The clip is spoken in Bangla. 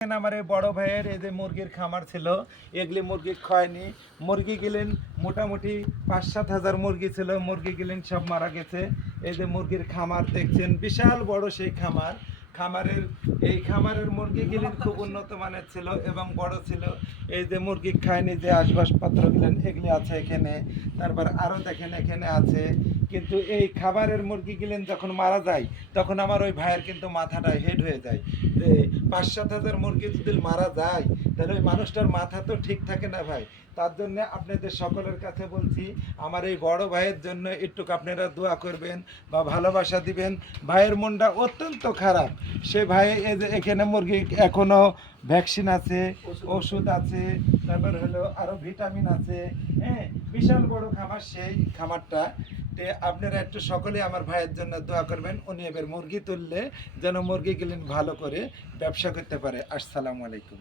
আমার এই বড় ভাইয়ের এই যে মুরগির খামার ছিল, এগুলি মুরগি খায়নি। মুরগি গেলেন মোটামুটি 5-7 হাজার মুরগি ছিল, মুরগি গেলেন সব মারা গেছে। এই যে মুরগির খামার দেখছেন, বিশাল বড় সেই খামার। খামারের মুরগি গেলেন খুব উন্নত মানের ছিল এবং বড় ছিল। এই যে মুরগি খায়নি যে আসবাবপত্র গেলেন এগুলি আছে এখানে, তারপর আরও দেখেন এখানে আছে। কিন্তু এই খাবারের মুরগি গেলেন যখন মারা যায় তখন আমার ওই ভাইয়ের কিন্তু মাথাটা হেড হয়ে যায় যে 5-7 হাজার মুরগি যদি মারা যায় তাহলে ওই মানুষটার মাথা তো ঠিক থাকে না ভাই। তার জন্য আপনাদের সকলের কাছে বলছি, আমার এই বড় ভাইয়ের জন্য একটু আপনারা দোয়া করবেন বা ভালোবাসা দিবেন। ভাইয়ের মনটা অত্যন্ত খারাপ। সে ভাই এই যে এখানে মুরগি এখনও ভ্যাকসিন আছে, ওষুধ আছে, তারপর হলো আরও ভিটামিন আছে। হ্যাঁ, বিশাল বড় খামার সেই খামারটা। আপনারা একটু সকলে আমার ভাইয়ের জন্য দোয়া করবেন, উনি এবার মুরগি তুললে যেন মুরগি গেলেন ভালো করে ব্যবসা করতে পারে। আসসালামু আলাইকুম।